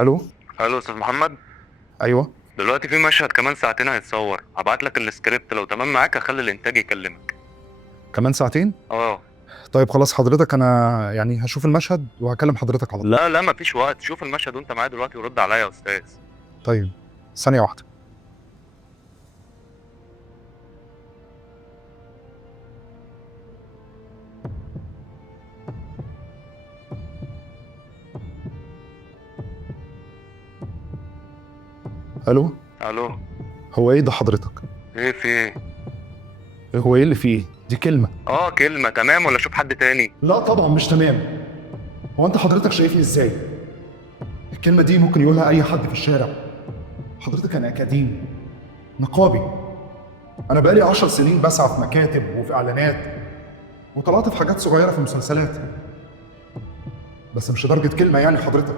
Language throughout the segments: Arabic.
الو. الو استاذ محمد. ايوه. دلوقتي في مشهد كمان ساعتين هيتصور، هبعت لك السكريبت، لو تمام معاك هخلي الانتاج يكلمك. كمان ساعتين؟ اه. طيب خلاص حضرتك، انا يعني هشوف المشهد وهكلم حضرتك على طول. لا لا مفيش وقت، شوف المشهد وانت معايا دلوقتي ورد عليا يا استاذ. طيب، ثانية واحدة. الو. الو. هو ايه ده حضرتك؟ ايه في ايه؟ هو ايه اللي فيه؟ دي كلمة. اه كلمة تمام ولا اشوف حد تاني؟ لا طبعا مش تمام. هو انت حضرتك شايفني ازاي؟ الكلمة دي ممكن يقولها اي حد في الشارع. حضرتك انا اكاديمي، نقابي. انا بقالي 10 سنين بسعى في مكاتب وفي اعلانات، وطلعت في حاجات صغيرة في مسلسلات، بس مش لدرجة كلمة يعني حضرتك.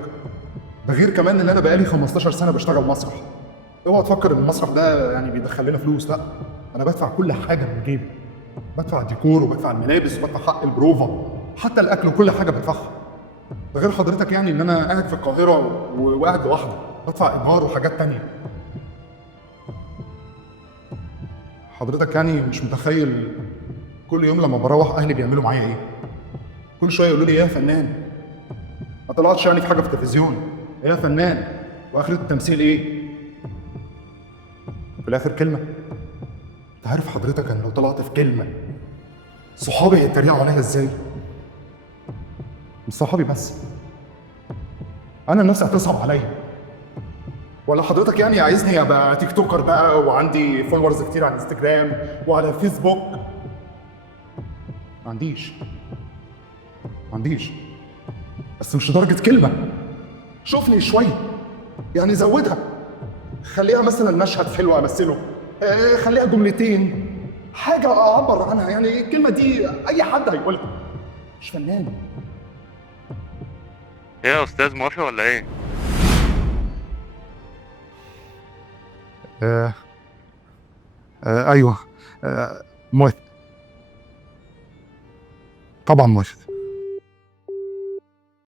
ده غير كمان ان انا بقالي 15 سنة بشتغل مسرح. اوعى تفكر ان المسرح ده يعني بيدخل لنا فلوس، لا. انا بدفع كل حاجه من جيبي. بدفع الديكور وبدفع الملابس وبدفع حق البروفا، حتى الاكل وكل حاجه بدفعها. ده غير حضرتك يعني ان انا قاعد في القاهره وقاعد لوحدي، بدفع ايجار وحاجات تانية. حضرتك يعني مش متخيل كل يوم لما بروح اهلي بيعملوا معايا ايه. كل شويه يقولوا لي يا فنان، ما طلعتش يعني في حاجه في التلفزيون، يا فنان، واخرة التمثيل ايه؟ في الاخر كلمه. انت عارف حضرتك انا لو طلعت في كلمه صحابي هيتريقوا عليا ازاي؟ مش صحابي بس، انا الناس هتصعب عليا. ولا حضرتك يعني عايزني ابقى تيك توكر بقى وعندي فولورز كتير على الانستجرام وعلى الفيسبوك؟ ما عنديش. ما عنديش. بس مش لدرجه كلمه. شوفني شويه، يعني زودها. خليها مثلا مشهد حلو امثله، خليها جملتين، حاجه اعبر عنها. يعني الكلمه دي اي حد هيقولها، مش فنان. ايه يا استاذ، موافق ولا ايه؟ آه. ايوه. موافق. طبعا موافق.